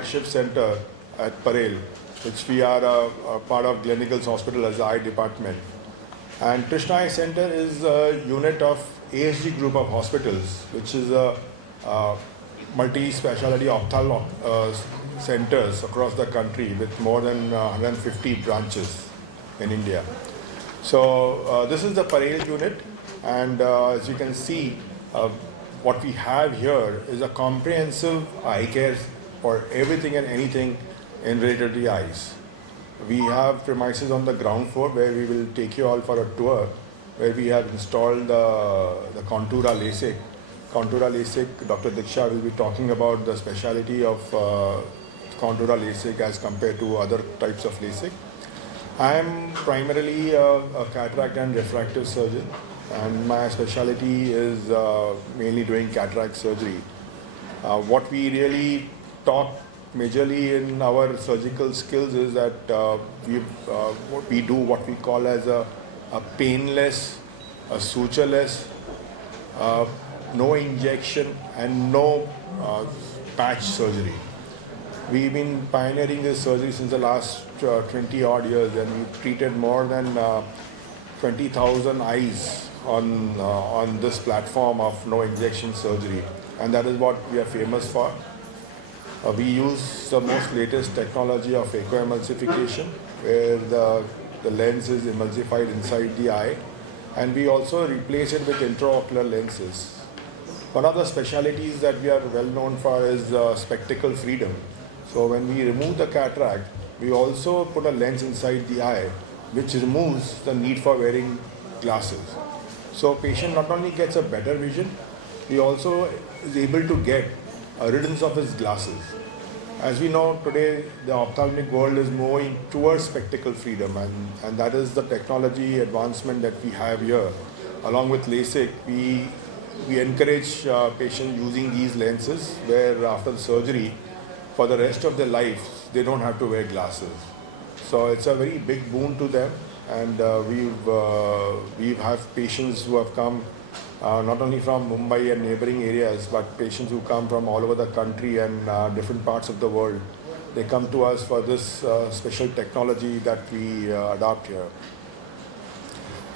flagship center at Parel, which we are a part of Gleneagles Hospital as the eye department. And Krishna Eye Center is a unit of ASG group of hospitals, which is a multi-specialty ophthalmic centers across the country with more than 150 branches in India. So this is the Parel unit, and as you can see, what we have here is a comprehensive eye care for everything and anything in related to the eyes. We have premises on the ground floor where we will take you all for a tour, where we have installed the Contura LASIK. Contura LASIK, Dr. Diksha will be talking about the speciality of Contura LASIK as compared to other types of LASIK. I am primarily a cataract and refractive surgeon, and my specialty is mainly doing cataract surgery. What we really talk majorly in our surgical skills is that we do what we call as a painless, a sutureless, no injection and no patch surgery. We've been pioneering this surgery since the last 20 odd years, and we've treated more than 20,000 eyes on this platform of no injection surgery, and that is what we are famous for. We use the most latest technology of aquoemulsification, where the lens is emulsified inside the eye, and we also replace it with intraocular lenses. One of the specialities that we are well known for is spectacle freedom. So when we remove the cataract, we also put a lens inside the eye, which removes the need for wearing glasses. So patient not only gets a better vision, he also is able to get a riddance of his glasses. As we know today, the ophthalmic world is moving towards spectacle freedom, and that is the technology advancement that we have here. Along with LASIK, we encourage patients using these lenses, where after the surgery, for the rest of their life, they don't have to wear glasses. So it's a very big boon to them, and we have patients who have come not only from Mumbai and neighboring areas, but patients who come from all over the country and different parts of the world. They come to us for this special technology that we adopt here.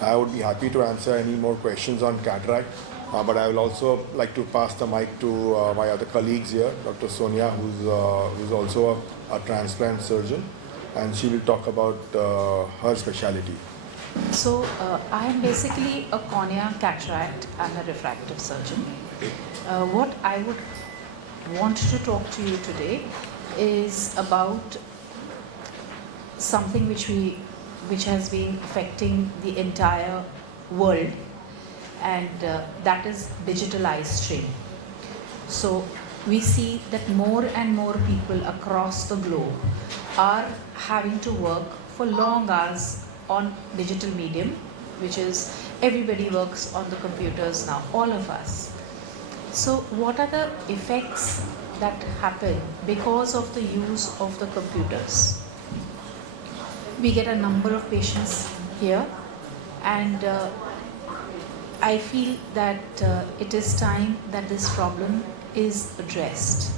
I would be happy to answer any more questions on cataract, but I will also like to pass the mic to my other colleagues here, Dr. Sonia, who's also a transplant surgeon, and she will talk about her specialty. So I am basically a cornea, cataract and a refractive surgeon. What I would want to talk to you today is about something which has been affecting the entire world, and that is digital eye strain. So we see that more and more people across the globe are having to work for long hours on digital medium, which is everybody works on the computers now, all of us. So what are the effects that happen because of the use of the computers? We get a number of patients here, and I feel that it is time that this problem is addressed.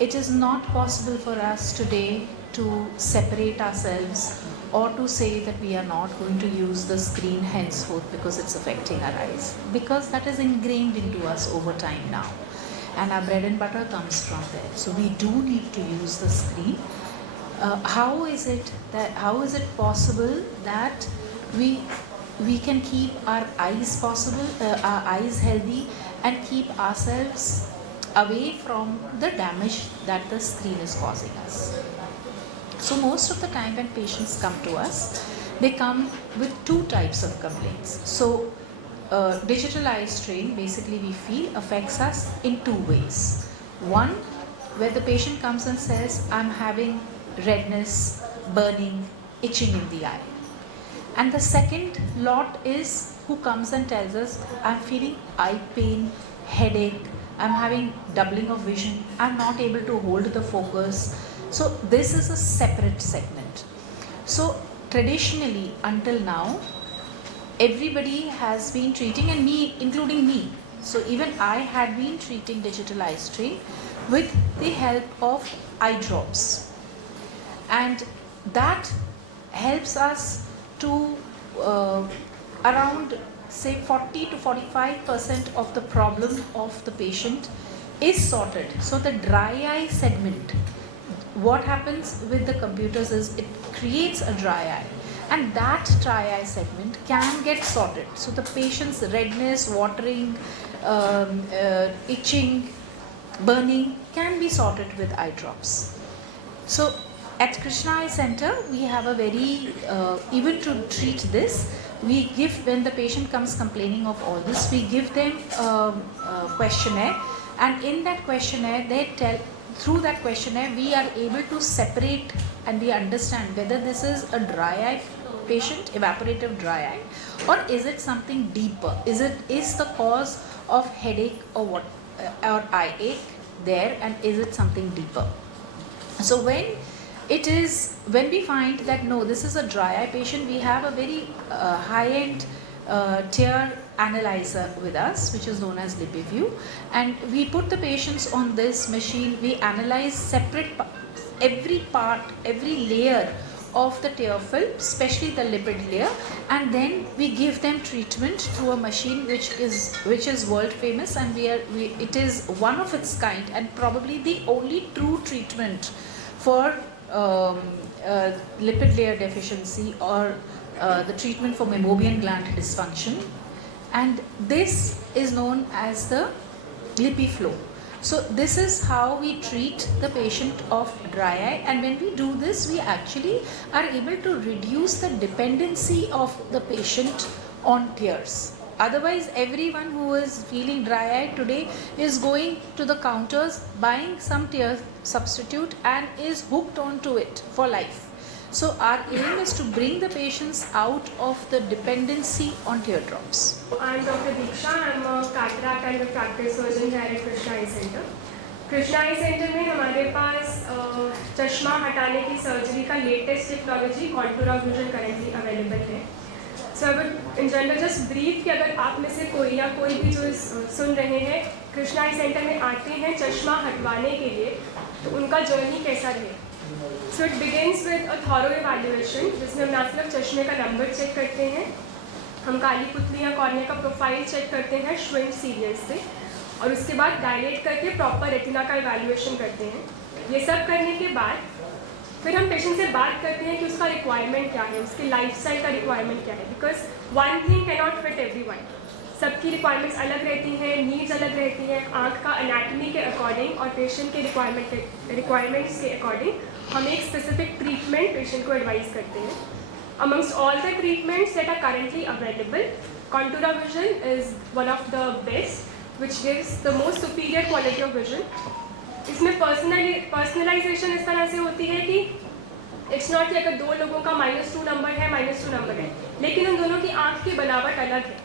It is not possible for us today to separate ourselves or to say that we are not going to use the screen henceforth because it's affecting our eyes, because that is ingrained into us over time now, and our bread and butter comes from there. So we do need to use the screen. How is it possible that we can keep our eyes healthy and keep ourselves away from the damage that the screen is causing us? So most of the time when patients come to us, they come with two types of complaints. So digital eye strain, basically we feel, affects us in two ways. One, where the patient comes and says, I'm having redness, burning, itching in the eye. And the second lot is who comes and tells us, I'm feeling eye pain, headache, I'm having doubling of vision, I'm not able to hold the focus. So this is a separate segment. So traditionally until now, everybody has been treating, and me, including me. So even I had been treating digital eye strain with the help of eye drops, and that helps us to around say 40 to 45% of the problem of the patient is sorted. So the dry eye segment, what happens with the computers is it creates a dry eye, and that dry eye segment can get sorted. So the patient's redness, watering, itching, burning can be sorted with eye drops. So at Krishna Eye Center, we have a very, even to treat this, we give, when the patient comes complaining of all this, we give them a questionnaire, and in that questionnaire, they tell, through that questionnaire, we are able to separate and we understand whether this is a dry eye patient, evaporative dry eye, or is it something deeper? Is the cause of headache or what, or eye ache there, and is it something deeper? So when we find that no, this is a dry eye patient, we have a very high-end tear analyzer with us, which is known as LipiView, and we put the patients on this machine. We analyze every part, every layer of the tear film, especially the lipid layer, and then we give them treatment through a machine which is world famous, and it is one of its kind and probably the only true treatment for lipid layer deficiency or the treatment for meibomian gland dysfunction, and this is known as the LipiFlow. So this is how we treat the patient of dry eye, and when we do this, we actually are able to reduce the dependency of the patient on tears. Otherwise, everyone who is feeling dry eye today is going to the counters, buying some tear substitute, and is hooked onto it for life. So our aim is to bring the patients out of the dependency on teardrops. I'm Dr. Diksha. I'm a cataract and refractive surgeon here at Krishna Eye Center. Krishna Eye Center में हमारे पास चश्मा हटाने की surgery का latest technology Contoura vision currently available है. So I would in general just brief कि अगर आप में से कोई या कोई भी जो सुन रहे हैं कृष्णा आई सेंटर में आते हैं चश्मा हटवाने के लिए, तो उनका जर्नी कैसा रहे. So it begins with a thorough evaluation, जिसमें हम ना सिर्फ चश्मे का नंबर चेक करते हैं, हम काली पुतली या कॉर्निया का प्रोफाइल चेक करते हैं श्विंड सीरियल से, और उसके बाद डायलेट करके प्रॉपर रेटिना का इवैल्यूएशन करते हैं. ये सब करने के बाद फिर हम पेशेंट से बात करते हैं कि उसका रिक्वायरमेंट क्या है, उसके लाइफस्टाइल का रिक्वायरमेंट क्या है, because one thing can not fit everyone. सबकी रिक्वायरमेंट्स अलग रहती हैं, नीड्स अलग रहती हैं. आँख का एनाटमी के अकॉर्डिंग और पेशेंट के रिक्वायरमेंट्स के अकॉर्डिंग हम एक स्पेसिफिक ट्रीटमेंट पेशेंट को एडवाइस करते हैं. Amongst all the treatments that are currently available, Contoura vision is one of the best which gives the most superior quality of vision. इसमें पर्सनलाइजेशन इस तरह से होती है कि इट्स नॉट कि अगर दो लोगों का -2 नंबर है, -2 नंबर है, लेकिन उन दोनों की आँख की बनावट अलग है.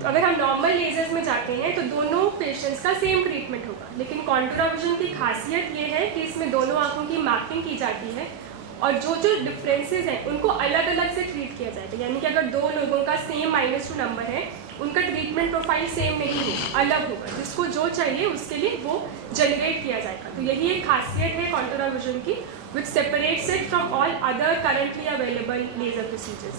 तो अगर हम नॉर्मल लेजर्स में जाते हैं तो दोनों पेशेंट्स का सेम ट्रीटमेंट होगा, लेकिन कॉन्टूरा विजन की खासियत ये है कि इसमें दोनों आँखों की मैपिंग की जाती है और जो डिफरेंसेस हैं उनको अलग अलग से ट्रीट किया जाता है. यानी कि अगर दो लोगों का सेम -2 नंबर है, उनका ट्रीटमेंट प्रोफाइल सेम नहीं होगा, अलग होगा. जिसको जो चाहिए उसके लिए वो जनरेट किया जाएगा. तो यही एक खासियत है कॉन्टूरा विजन की, which separates it from all other currently available laser procedures.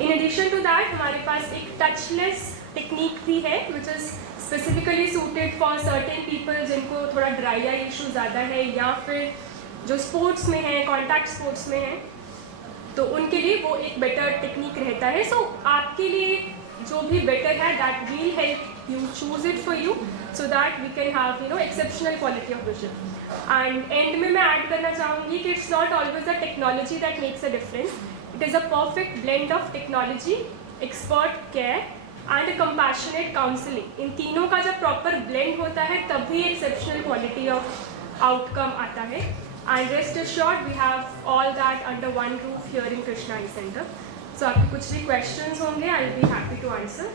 In addition to that हमारे पास एक टचलेस टेक्निक भी है which is specifically suited for certain people जिनको थोड़ा ड्राई आई इशू ज़्यादा है, या फिर जो स्पोर्ट्स में हैं, कॉन्टैक्ट स्पोर्ट्स में हैं, तो उनके लिए वो एक बेटर टेक्निक रहता है. सो आपके लिए जो भी बेटर है that will help you choose it for you so that we can have exceptional quality of vision. And end में मैं ऐड करना चाहूँगी कि it's not always the technology that makes a difference. It is a perfect blend of technology, expert care and compassionate counselling. इन तीनों का जब proper blend होता है तभी एक्सेप्शनल क्वालिटी ऑफ आउटकम आता है. And rest assured we have all that under one roof here in Krishna eye centre. So आपके कुछ भी क्वेश्चंस होंगे, I will be happy to answer.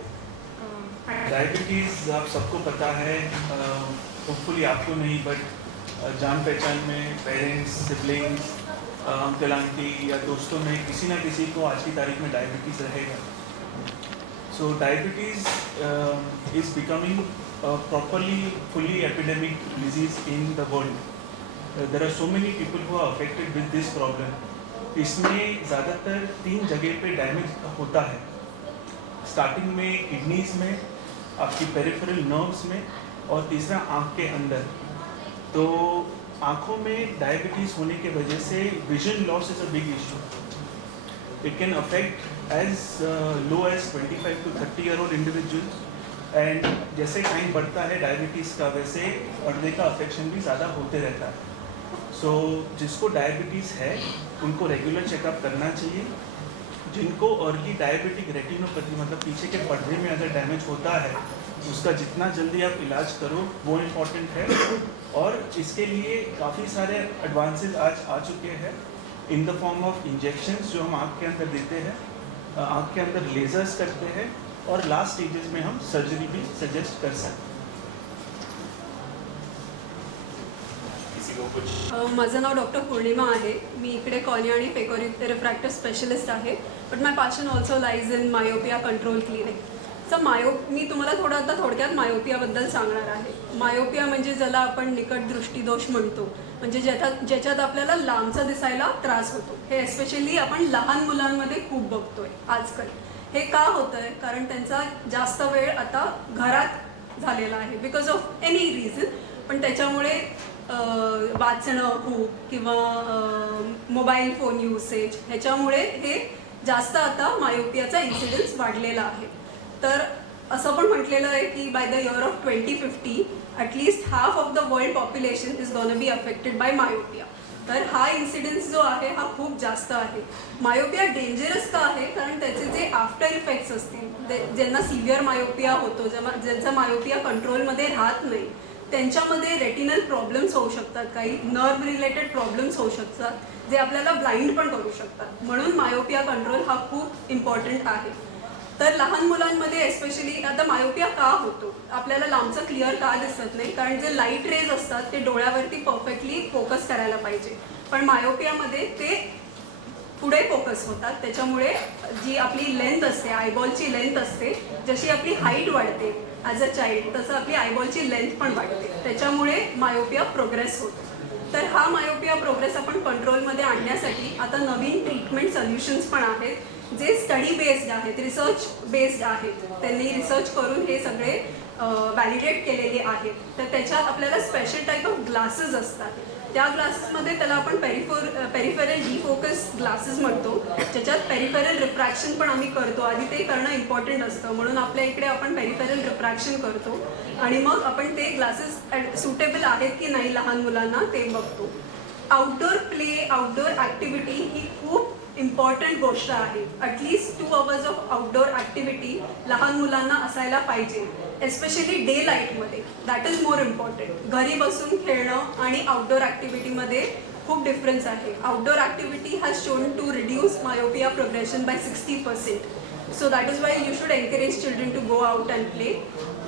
Diabetes आप सबको पता है, होपफुली आपको नहीं, बट जान पहचान में पेरेंट्स, सिबलिंग्स, अंकल आंटी या दोस्तों में किसी ना किसी को आज की तारीख में डायबिटीज़ रहेगा. So diabetes is becoming a fully epidemic disease in the world. There are so many people who are affected with this problem. इसमें ज़्यादातर 3 जगह पे डैमेज होता है. स्टार्टिंग में किडनीज में, आपकी पेरिफेरल नर्व्स में, और तीसरा आँख के अंदर. तो आँखों में डायबिटीज़ होने के वजह से vision loss is a big issue. It can affect as low as 25 to 30-year-old individuals. And जैसे टाइम बढ़ता है डायबिटीज़ का, वैसे पर्दे का अफेक्शन भी ज़्यादा होते रहता है. सो जिसको डायबिटीज़ है उनको रेगुलर चेकअप करना चाहिए. जिनको अर्ली डायबिटिक रेटिनोपैथी मतलब पीछे के पर्दे में अगर डैमेज होता है, उसका जितना जल्दी आप इलाज करो वो इम्पॉर्टेंट है. और इसके लिए काफ़ी सारे एडवांसेस आज आ चुके हैं in the form of injections जो हम आँख के अंदर देते हैं, आँख के अंदर लेजर्स करते हैं, और लास्ट स्टेजेस में हम सर्जरी भी सजेस्ट कर सकते हैं. माझं नाव डॉक्टर पौर्णिमा आहे. मी इकडे कॉर्निया आणि रिफ्रॅक्टिव्ह स्पेशलिस्ट आहे. But my passion also lies in myopia control clinic. Sir मी तुम्हाला आता थोडक्यात मायोपियाबद्दल सांगणार आहे. मायोपिया म्हणजे ज्याला आपण निकट दृष्टीदोष म्हणतो, म्हणजे ज्याच्यात आपल्याला लांबचा दिसायला त्रास होतो. हे एस्पेशली आपण लहान मुलांमध्ये खूप बघतोय आजकाल. हे का होतं आहे? कारण त्यांचा जास्त वेळ आता घरात झालेला आहे बिकॉज ऑफ एनी रिझन. पण त्याच्यामुळे वाचणं खूप किंवा मोबाईल फोन युसेज ह्याच्यामुळे हे जास्त आता मायोपियाचा इन्सिडन्स वाढलेला आहे. तर असं पण म्हटलेलं आहे की by the year of 2050 at least half of the world population is gonna be affected by myopia. तर हा इन्सिडन्स जो आहे हा खूप जास्त आहे. मायोपिया डेंजरस का आहे? कारण त्याचे जे आफ्टर इफेक्ट्स असतील, ज्यांना सिव्हिअर मायोपिया होतो, ज्यांचा मायोपिया कंट्रोलमध्ये राहत नाही, त्यांच्यामध्ये रेटिनल प्रॉब्लेम्स होऊ शकतात, काही नर्व रिलेटेड प्रॉब्लेम्स होऊ शकतात, जे आपल्याला ब्लाइंड पण करू शकतात. म्हणून मायोपिया कंट्रोल हा खूप इम्पॉर्टंट आहे. तर लहान मुलांमध्ये एस्पेशली आता मायोपिया का होतो? आपल्याला लांबचं क्लिअर का दिसत नाही? कारण जे लाईट रेज असतात ते डोळ्यावरती परफेक्टली फोकस करायला पाहिजे, पण मायोपियामध्ये ते पुढे फोकस होतात. त्याच्यामुळे जी आपली लेंथ असते, आयबॉलची लेंथ असते, जशी आपली हाईट वाढते ॲज अ चाइल्ड, तसं आपली आयबॉलची लेंथ पण वाढते. त्याच्यामुळे मायोपिया प्रोग्रेस होतो. तर हा मायोपिया प्रोग्रेस आपण कंट्रोलमध्ये आणण्यासाठी आता नवीन ट्रीटमेंट सोल्युशन्स पण आहेत, जे स्टडी बेस्ड आहेत, रिसर्च बेस्ड आहेत. त्यांनी रिसर्च करून हे सगळे व्हॅलिडेट केलेले आहेत. तर त्याच्यात आपल्याला स्पेशल टाईप ऑफ ग्लासेस असतात. त्या ग्लासेसमध्ये त्याला आपण पेरिफेरल डिफोकस ग्लासेस म्हणतो, ज्याच्यात पेरिफेरल रिफ्रॅक्शन पण आम्ही करतो. आधी ते करणं इम्पॉर्टंट असतं, म्हणून आपल्या इकडे आपण पेरिफेरल रिफ्रॅक्शन करतो आणि मग आपण ते ग्लासेस सुटेबल आहेत की नाही लहान मुलांना ते बघतो. आउटडोर प्ले, आउटडोर ॲक्टिव्हिटी ही खूप इम्पॉर्टंट गोष्ट आहे. At least 2 hours of outdoor activity लहान मुलांना असायला पाहिजे, एस्पेशली डे लाईटमध्ये. That is more important. घरी बसून खेळणं आणि आउटडोर ॲक्टिव्हिटीमध्ये खूप डिफरन्स आहे. Outdoor activity has shown to reduce myopia progression by 60%. So that is why you should encourage children to go out and play.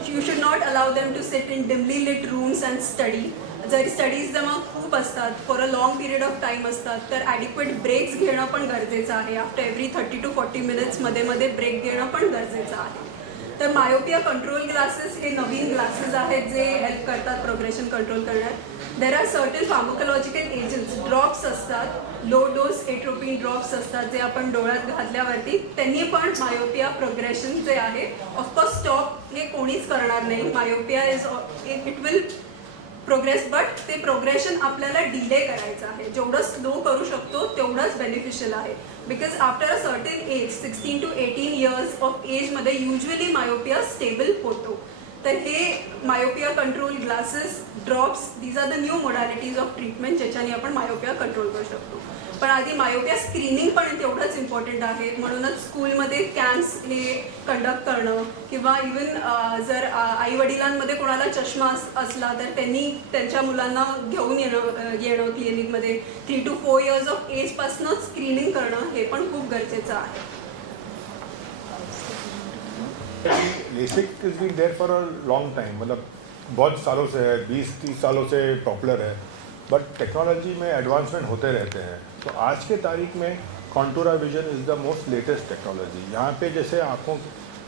You should not allow them to sit in dimly lit rooms and study. जर studies जेव्हा खूप असतात, for a long period of time असतात, तर adequate breaks घेणं पण गरजेचं आहे. आफ्टर एव्हरी 30 to 40 minutes मध्ये ब्रेक घेणं पण गरजेचं आहे. तर मायोपिया कंट्रोल ग्लासेस हे नवीन ग्लासेस आहेत जे हेल्प करतात प्रोग्रेशन कंट्रोल करण्यात. There are certain pharmacological agents, drops असतात, लो डोस एट्रोपिन ड्रॉप्स असतात, जे आपण डोळ्यात घातल्यावरती त्यांनी पण मायोपिया प्रोग्रेशन जे आहे, ऑफकोर्स स्टॉप हे कोणीच करणार नाही. Myopia it will progress, but ते प्रोग्रेशन आपल्याला डिले करायचं आहे. जेवढं स्लो करू शकतो तेवढंच बेनिफिशियल आहे. Because after a certain age, 16 to 18 years of एजमध्ये युजली मायोपिया स्टेबल होतो. तर हे myopia control glasses, drops, these are the new modalities of treatment ज्याच्याने आपण मायोपिया कंट्रोल करू शकतो. पण आधी मायोपिया स्क्रीनिंग पण तेवढंच इम्पॉर्टंट आहे. म्हणूनच स्कूलमध्ये कॅम्प्स हे कंडक्ट करणं, किंवा इवन जर आईवडिलांमध्ये कोणाला चष्मा असला तर त्यांनी त्यांच्या मुलांना घेऊन येणं क्लिनिकमध्ये. 3 to 4 years ऑफ एजपासूनच स्क्रीनिंग करणं हे पण खूप गरजेचं आहे. LASIK is been there for a long time, मतलब बहुत सालों से है, 20-30 सालों से पॉपुलर है, बट टेक्नोलॉजी में एडवांसमेंट होते रहते हैं. तो आज के तारीख में Contoura vision is the most latest technology. यहाँ पे जैसे आँखों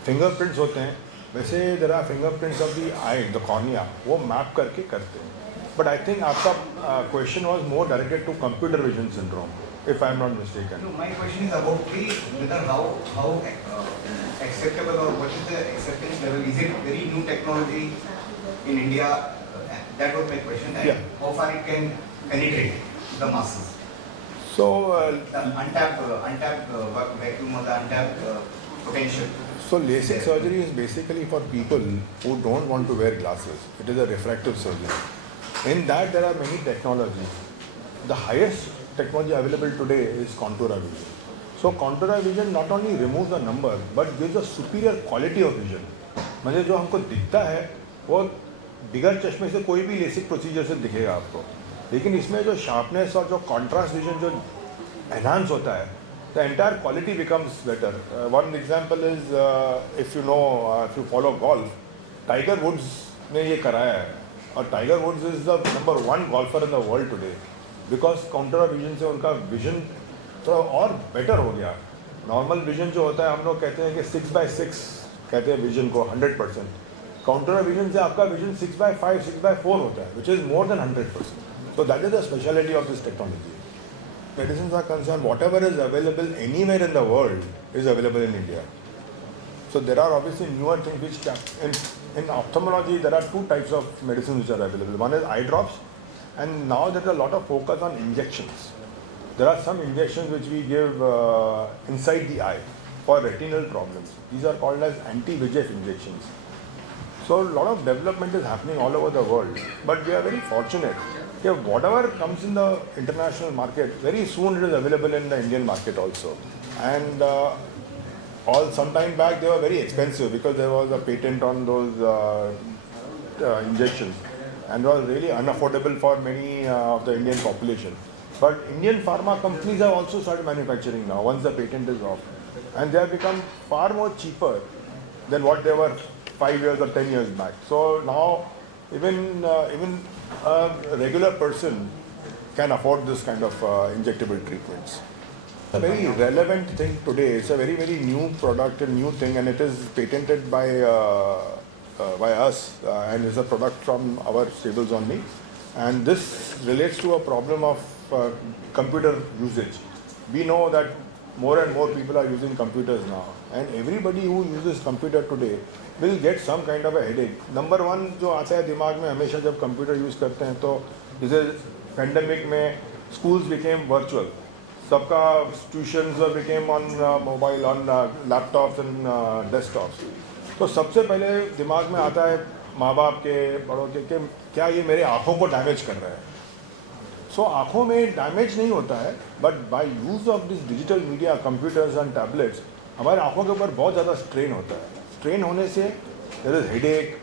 फिंगरप्रिंट्स होते हैं, वैसे there are fingerprints of the eye, the cornea, वो मैप करके करते हैं. बट आई थिंक आपका question was more directed to computer vision syndrome, if I'm not mistaken. No, my question is about whether how acceptable or what is the acceptance level? Is it very new technology in India? That was my question. And Yeah. how far it can penetrate the masses? So, The untapped vacuum or the untapped potential. so LASIK surgery is basically for people who don't want to wear glasses. It is a refractive surgery. In that, there are many technologies. The highest technology available today is Contour Vision. So Contour Vision not only removes the number but gives a superior quality of vision. मतलब जो हमको दिखता है वो बिगर चश्मे से कोई भी लेसिक प्रोसीजर से दिखेगा आपको, लेकिन इसमें जो शार्पनेस और जो कॉन्ट्रास्ट विजन जो एनहांस होता है, the entire quality becomes better. One example is if you follow golf, Tiger Woods ने ये कराया है, और Tiger Woods is the number 1 golfer in the world today. Because counter vision से उनका विजन थोड़ा और बेटर हो गया. नॉर्मल विजन जो होता है, हम लोग कहते हैं कि 6/6 कहते हैं विजन को 100%. काउंटर विजन से आपका विजन 6/5, 6/4 होता है, which is more than 100%. So that is the speciality of this technology. Medicine are concern, whatever is available anywhere in the world is available in India. So there are obviously newer things which in ophthalmology there are 2 types of medicines which are available. One is eye drops, and now there's a lot of focus on injections. There are some injections which we give inside the eye for retinal problems. These are called as anti-VEGF injections. So a lot of development is happening all over the world, but we are very fortunate that whatever comes in the international market, very soon it is available in the Indian market also. And some time back they were very expensive because there was a patent on those injections, and was really unaffordable for many of the Indian population. But Indian pharma companies have also started manufacturing now once the patent is off, and they have become far more cheaper than what they were 5 years or 10 years back. So now even a regular person can afford this kind of injectable treatments. A very relevant thing today. It's a very, very new product, a new thing, and it is patented by us, and is a product from our stables only. And this relates to a problem of computer usage. We know that more and more people are using computers now, and everybody who uses computer today will get some kind of a headache. Number one जो आता है दिमाग में हमेशा जब computer use करते हैं, तो जैसे पेंडेमिक में schools became virtual. सबका tuitions became on mobile, on laptops and desktops. तो सबसे पहले दिमाग में आता है माँ बाप के, बड़ों के, कि क्या ये मेरे आँखों को डैमेज कर रहा है. सो आँखों में डैमेज नहीं होता है, but by use of this digital media, computers and tablets, हमारे आँखों के ऊपर बहुत ज़्यादा स्ट्रेन होता है. स्ट्रेन होने से देयर इज़ हेडेक,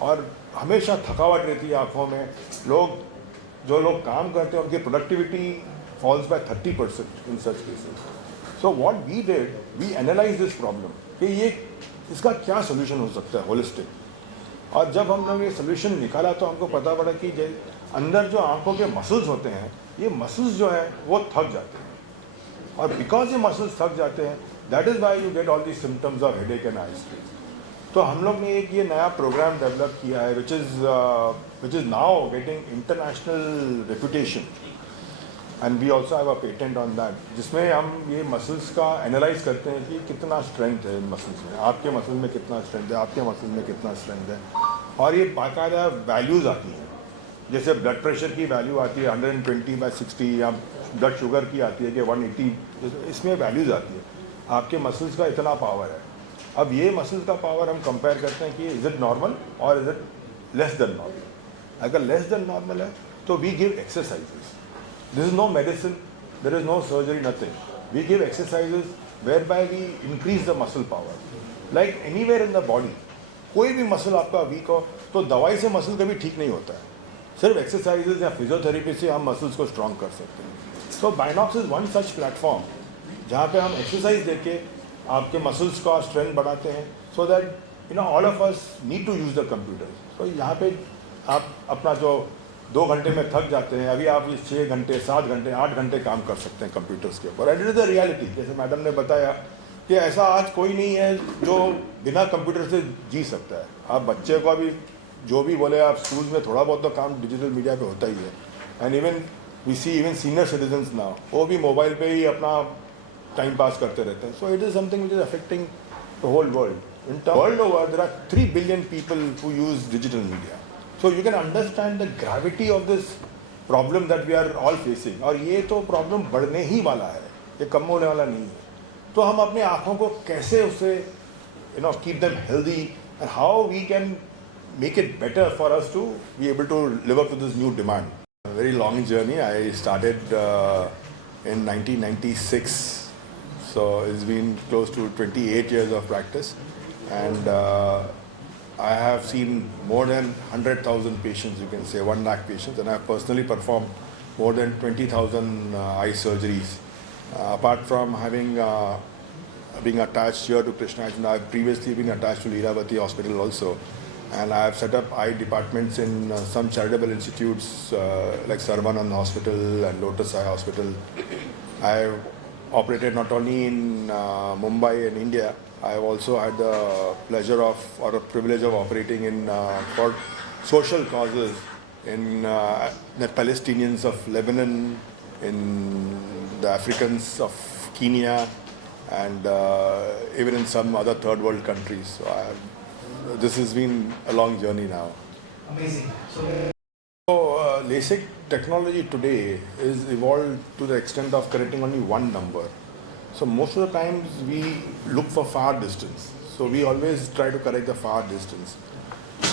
और हमेशा थकावट रहती है आँखों में. जो लोग काम करते हैं उनकी productivity falls by 30% in such cases. So what we did, we analyzed this problem कि ये इसका क्या solution हो सकता है holistic. और जब हम लोग ये solution निकाला तो हमको पता पड़ा कि अंदर जो आंखों के muscles होते हैं, ये muscles जो है वो थक जाते हैं, और because ये muscles थक जाते हैं, that is why you get all these symptoms of headache and eye strain. तो हम लोग ने एक ये नया प्रोग्राम डेवलप किया है which is now getting international reputation. And we also have a patent on that, जिसमें हम ये मसल्स का एनालाइज करते हैं कि कितना स्ट्रेंथ है मसल्स में, आपके मसल में कितना स्ट्रेंथ है, आपके मसल में कितना स्ट्रेंथ है. और ये बाकायदा वैल्यूज़ आती हैं, जैसे ब्लड प्रेशर की वैल्यू आती है 120/60, या ब्लड शुगर की आती है कि 180. इसमें वैल्यूज़ आती है, आपके मसल्स का इतना पावर है. अब ये मसल्स का पावर हम कंपेयर करते हैं कि इज़ इट नॉर्मल और is it less than normal. अगर लेस देन नॉर्मल है तो we give exercises. This is no medicine, there is no surgery, nothing. We give exercises whereby we increase the muscle power. Like anywhere in the body, कोई भी मसल आपका वीक हो तो दवाई से मसल कभी ठीक नहीं होता है, सिर्फ एक्सरसाइजेज या फिजियोथेरेपी से हम मसल्स को स्ट्रॉन्ग कर सकते हैं. सो बाइनॉक्स इज़ वन सच प्लेटफॉर्म जहाँ पे हम एक्सरसाइज देके आपके मसल्स का स्ट्रेंथ बढ़ाते हैं, so that all of us need to use the computer. तो यहाँ पे आप अपना जो 2 घंटे में थक जाते हैं, अभी आप 6 घंटे, 7 घंटे, 8 घंटे काम कर सकते हैं कंप्यूटर्स के ऊपर. And it is the reality. जैसे मैडम ने बताया कि ऐसा आज कोई नहीं है जो बिना कंप्यूटर से जी सकता है। आप बच्चे को अभी जो भी बोले, आप स्कूल में थोड़ा बहुत तो काम डिजिटल मीडिया पे होता ही है। And even we see even senior citizens now, वो भी मोबाइल पे ही अपना टाइम पास करते रहते हैं। So it is something which is affecting the whole world. In world over there are 3 billion people who use digital media. So you can understand the gravity of this problem that we are all facing. और ये तो प्रॉब्लम बढ़ने ही वाला है, ये कम होने वाला नहीं है। तो हम अपनी आँखों को कैसे उससे keep them healthy, and how we can make it better for us to be able to live up to this new demand. A very long journey. I started in 1996, so it's been close to 28 years of practice, and I have seen more than 100,000 patients, you can say 1 lakh patients, and I have personally performed more than 20,000 eye surgeries. Apart from having being attached here to Krishna Eyes, I have previously been attached to Lilavati Hospital also, and I have set up eye departments in some charitable institutes like Sarvanand Hospital and Lotus Eye Hospital. I have operated not only in Mumbai and India, I have also had the pleasure of or a privilege of operating in for social causes in the Palestinians of Lebanon, in the Africans of Kenya, and even in some other third world countries. So this has been a long journey now. Amazing. So LASIK technology today is evolved to the extent of correcting only one number. So most of the times we look for far distance. So we always try to correct the far distance.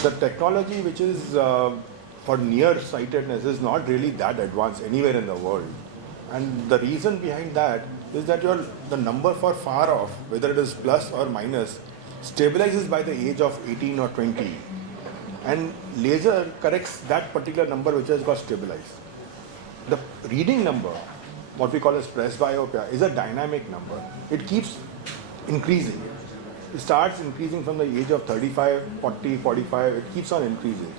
The technology which is for near sightedness is not really that advanced anywhere in the world. And the reason behind that is that the number for far off, whether it is plus or minus, stabilizes by the age of 18 or 20. And laser corrects that particular number which has got stabilized. The reading number, what we call as presbyopia, is a dynamic number. It keeps increasing. It starts increasing from the age of 35, 40, 45, it keeps on increasing.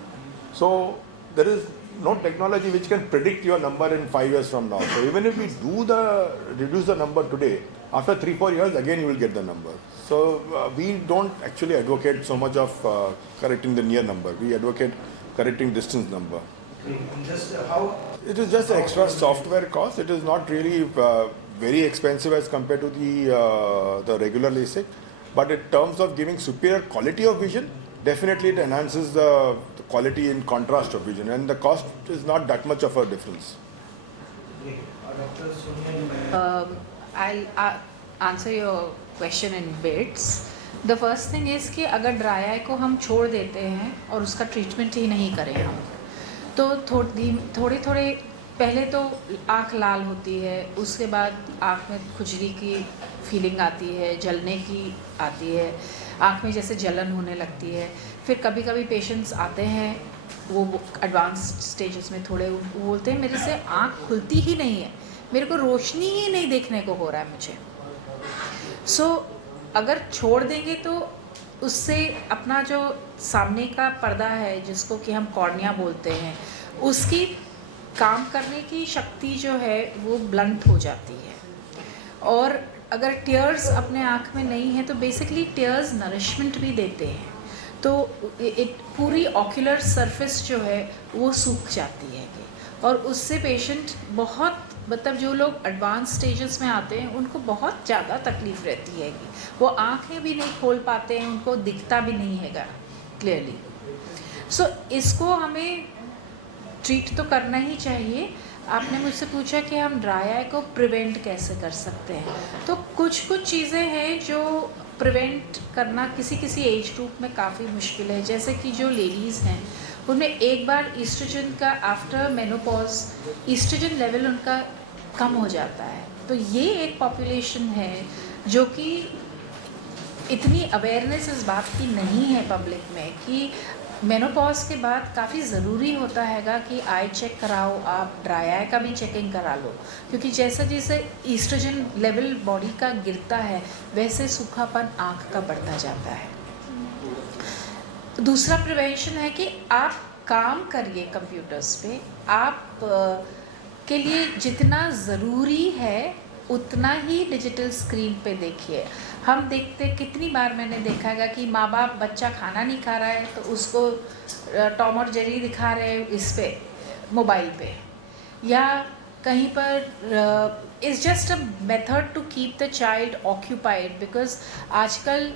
So there is no technology which can predict your number in 5 years from now. So even if we reduce the number today, after 3-4 years again you will get the number. So we don't actually advocate so much of correcting the near number. We advocate correcting distance number. Just how? It is just an extra software cost. It is not really very expensive as compared to the regular LASIK. But in terms of giving superior quality of vision, definitely it enhances the quality in contrast of vision, and the cost is not that much of a difference. Great. Dr. Sonia, I'll answer your question in bits. The first thing is कि अगर dry eye को हम छोड़ देते हैं और उसका ट्रीटमेंट ही नहीं करें हम, तो थोड़े पहले तो आँख लाल होती है, उसके बाद आँख में खुजली की फीलिंग आती है, जलने की आती है, आँख में जैसे जलन होने लगती है। फिर कभी कभी पेशेंट्स आते हैं वो एडवांस स्टेजेस में थोड़े, वो बोलते हैं मेरे से आँख खुलती ही नहीं है, मेरे को रोशनी ही नहीं देखने को हो रहा है मुझे। सो अगर छोड़ देंगे तो उससे अपना जो सामने का पर्दा है जिसको कि हम कॉर्निया बोलते हैं, उसकी काम करने की शक्ति जो है वो ब्लंट हो जाती है। और अगर टीयर्स अपने आँख में नहीं है तो बेसिकली टीयर्स नरिशमेंट भी देते हैं, तो एक पूरी ऑक्यूलर सरफेस जो है वो सूख जाती है और उससे पेशेंट बहुत, मतलब जो लोग एडवांस स्टेजेस में आते हैं उनको बहुत ज़्यादा तकलीफ़ रहती है कि वो आँखें भी नहीं खोल पाते हैं, उनको दिखता भी नहीं हैगा क्लियरली। सो इसको हमें ट्रीट तो करना ही चाहिए। आपने मुझसे पूछा कि हम ड्राई आई को प्रिवेंट कैसे कर सकते हैं, तो कुछ चीज़ें हैं जो प्रिवेंट करना किसी एज ग्रुप में काफ़ी मुश्किल है। जैसे कि जो लेडीज़ हैं उनमें एक बार ईस्ट्रोजन का आफ्टर मेनोपॉज ईस्ट्रोजन लेवल उनका कम हो जाता है, तो ये एक पॉपुलेशन है जो कि इतनी अवेयरनेस इस बात की नहीं है पब्लिक में कि मेनोपॉज के बाद काफ़ी ज़रूरी होता हैगा कि आई चेक कराओ, आप ड्राई आई का भी चेकिंग करा लो, क्योंकि जैसे जैसे ईस्ट्रोजन लेवल बॉडी का गिरता है वैसे सूखापन आँख का बढ़ता जाता है। दूसरा प्रिवेंशन है कि आप काम करिए कंप्यूटर्स पे, आप के लिए जितना ज़रूरी है उतना ही डिजिटल स्क्रीन पे देखिए। हम देखते, कितनी बार मैंने देखा है कि माँ बाप, बच्चा खाना नहीं खा रहा है तो उसको टॉम और जेरी दिखा रहे हैं इस पे, मोबाइल पे, या कहीं पर is just a method to keep the child occupied, because आजकल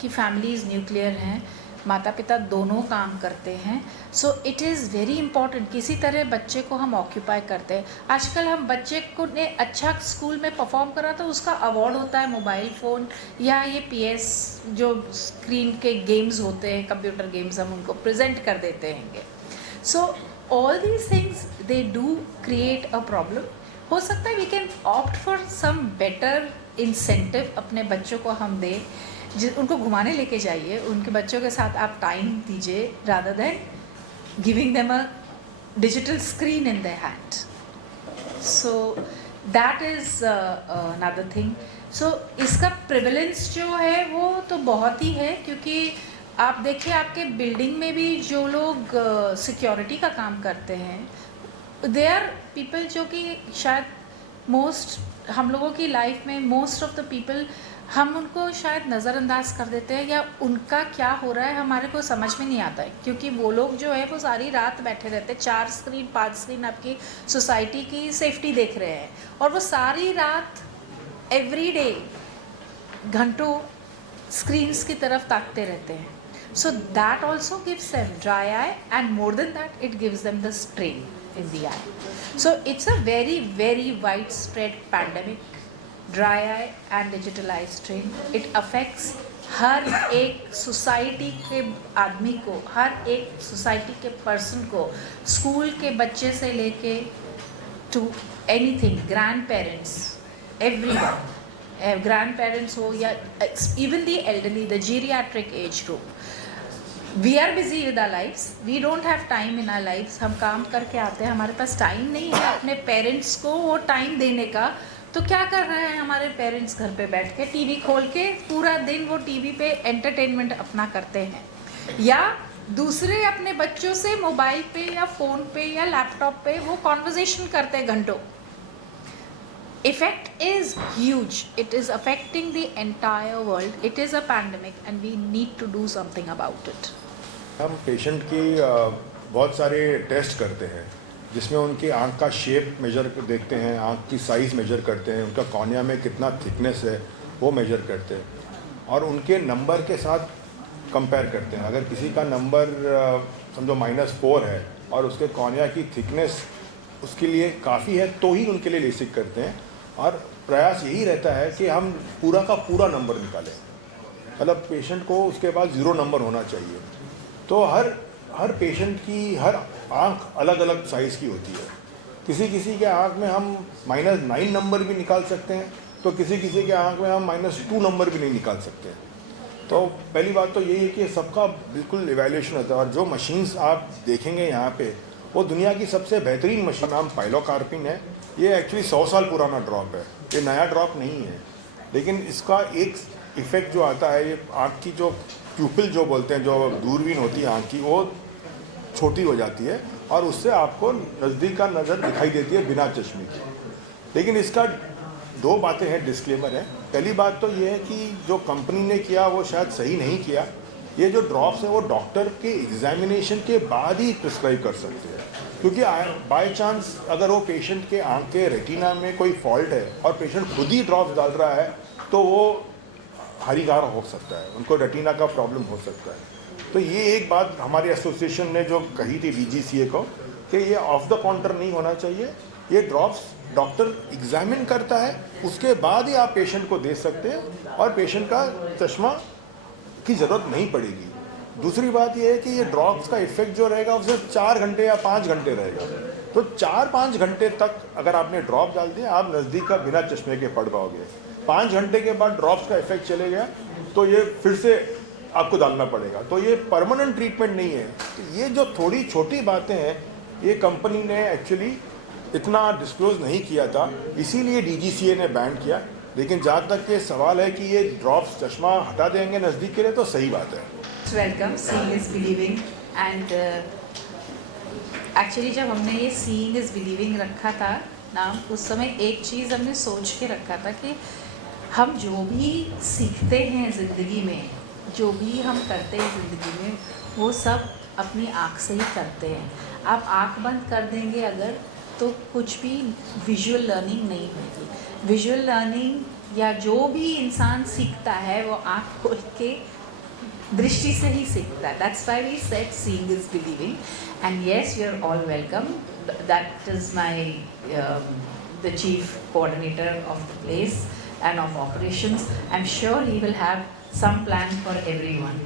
की फैमिलीज़ न्यूक्लियर हैं, माता पिता दोनों काम करते हैं, so it is very important किसी तरह बच्चे को हम ऑक्यूपाई करते हैं। आजकल हम बच्चे को ने अच्छा स्कूल में परफॉर्म करा तो उसका अवार्ड होता है मोबाइल फ़ोन या ये PS जो स्क्रीन के गेम्स होते हैं, कंप्यूटर गेम्स, हम उनको प्रेजेंट कर देते हैं। So all these things they do create a problem. हो सकता है we can opt for some better incentive, अपने बच्चों को हम दें, उनको घुमाने लेके जाइए, उनके बच्चों के साथ आप टाइम दीजिए rather than giving them a digital screen in their hand. So that is another thing. So इसका प्रिवलेंस जो है वो तो बहुत ही है, क्योंकि आप देखिए आपके बिल्डिंग में भी जो लोग सिक्योरिटी का काम करते हैं, दे आर पीपल जो कि शायद मोस्ट हम लोगों की लाइफ में मोस्ट ऑफ द पीपल हम उनको शायद नज़रअंदाज कर देते हैं, या उनका क्या हो रहा है हमारे को समझ में नहीं आता है, क्योंकि वो लोग जो है वो सारी रात बैठे रहते हैं, 4 स्क्रीन 5 स्क्रीन आपकी सोसाइटी की सेफ्टी देख रहे हैं, और वो सारी रात एवरी डे घंटों स्क्रीन्स की तरफ ताकते रहते हैं। So that also gives them dry eye, and more than that it gives them the strain in the eye. So it's a very, very widespread pandemic, dry eye and digital eye strain. It affects हर एक सोसाइटी के आदमी को, हर एक सोसाइटी के पर्सन को, स्कूल के बच्चे से लेके to anything, grandparents, everyone, grandparents हो या even the elderly, the geriatric age group. We are busy with our lives, we don't have time in our lives. हम काम करके आते हैं, हमारे पास टाइम नहीं है अपने पेरेंट्स को वो टाइम देने का, तो क्या कर रहे हैं हमारे पेरेंट्स? घर पे बैठ के टीवी खोल के पूरा दिन वो टीवी पे एंटरटेनमेंट अपना करते हैं, या दूसरे अपने बच्चों से मोबाइल पे या फ़ोन पे या लैपटॉप पे वो कॉन्वर्जेशन करते हैं घंटों। Effect is huge. It is affecting the entire world. It is a pandemic and we need to do something about it. हम पेशेंट की बहुत सारे टेस्ट करते हैं, जिसमें उनकी आँख का शेप मेजर देखते हैं, आँख की साइज़ मेजर करते हैं, उनका कॉर्निया में कितना थिकनेस है वो मेजर करते हैं, और उनके नंबर के साथ कंपेयर करते हैं। अगर किसी का नंबर समझो -4 है और उसके कॉर्निया की थिकनेस उसके लिए काफ़ी है तो ही उनके लिए लेसिक करते हैं, और प्रयास यही रहता है कि हम पूरा का पूरा नंबर निकालें, मतलब पेशेंट को उसके बाद 0 नंबर होना चाहिए। तो हर पेशेंट की हर आँख अलग अलग साइज़ की होती है। किसी के आँख में हम -9 नंबर भी निकाल सकते हैं, तो किसी के आँख में हम -2 नंबर भी नहीं निकाल सकते हैं। तो पहली बात तो यही है कि सबका बिल्कुल इवैल्यूएशन होता है, और जो मशीन्स आप देखेंगे यहाँ पे वो दुनिया की सबसे बेहतरीन मशीन नाम पाइलोकार्पिन है। ये एक्चुअली 100 साल पुराना ड्रॉप है, ये नया ड्रॉप नहीं है, लेकिन इसका एक इफ़ेक्ट जो आता है, ये आँख की जो प्यूपिल जो बोलते हैं, जो दूरबीन होती है आँख की, वो छोटी हो जाती है और उससे आपको नज़दीक का नज़र दिखाई देती है बिना चश्मे की। लेकिन इसका 2 बातें हैं, डिस्क्लेमर है। पहली बात तो ये है कि जो कंपनी ने किया वो शायद सही नहीं किया। ये जो ड्रॉप्स है वो डॉक्टर के एग्जामिनेशन के बाद ही प्रिस्क्राइब कर सकते हैं, क्योंकि बाय चांस अगर वो पेशेंट के आँख के रेटिना में कोई फॉल्ट है और पेशेंट खुद ही ड्रॉप्स डाल रहा है तो वो हानिकारक हो सकता है, उनको रेटिना का प्रॉब्लम हो सकता है। तो ये एक बात हमारी एसोसिएशन ने जो कही थी DGCA को कि ये ऑफ द काउंटर नहीं होना चाहिए, ये ड्रॉप्स डॉक्टर एग्जामिन करता है उसके बाद ही आप पेशेंट को दे सकते हैं और पेशेंट का चश्मा की ज़रूरत नहीं पड़ेगी। दूसरी बात यह है कि ये ड्रॉप्स का इफेक्ट जो रहेगा वो सिर्फ 4 घंटे या 5 घंटे रहेगा। तो 4-5 घंटे तक अगर आपने ड्रॉप डाल दिया आप नज़दीक का बिना चश्मे के पढ़ पाओगे। 5 घंटे के बाद ड्रॉप्स का इफेक्ट चले गया तो ये फिर से आपको डालना पड़ेगा। तो ये परमानेंट ट्रीटमेंट नहीं है। तो ये जो थोड़ी छोटी बातें हैं ये कंपनी ने एक्चुअली इतना डिस्क्लोज नहीं किया था, इसीलिए DGCA ने बैन किया। लेकिन जहाँ तक ये सवाल है कि ये ड्रॉप्स चश्मा हटा देंगे नज़दीक के लिए तो सही बात है। Welcome, seeing is believing. And actually जब हमने ये सीइंग इज बिलीविंग रखा था नाम, उस समय एक चीज़ हमने सोच के रखा था कि हम जो भी सीखते हैं ज़िंदगी में, जो भी हम करते हैं ज़िंदगी में, वो सब अपनी आँख से ही करते हैं. आप आँख बंद कर देंगे अगर, तो कुछ भी विजुअल लर्निंग नहीं होगी. विजुअल लर्निंग या जो भी इंसान सीखता है वो आँख खोल के दृष्टि से ही सीखता है. That's why we said seeing is believing. And yes, you are all welcome. That is my the chief coordinator of the place and of operations. I'm sure he will have some plan for everyone.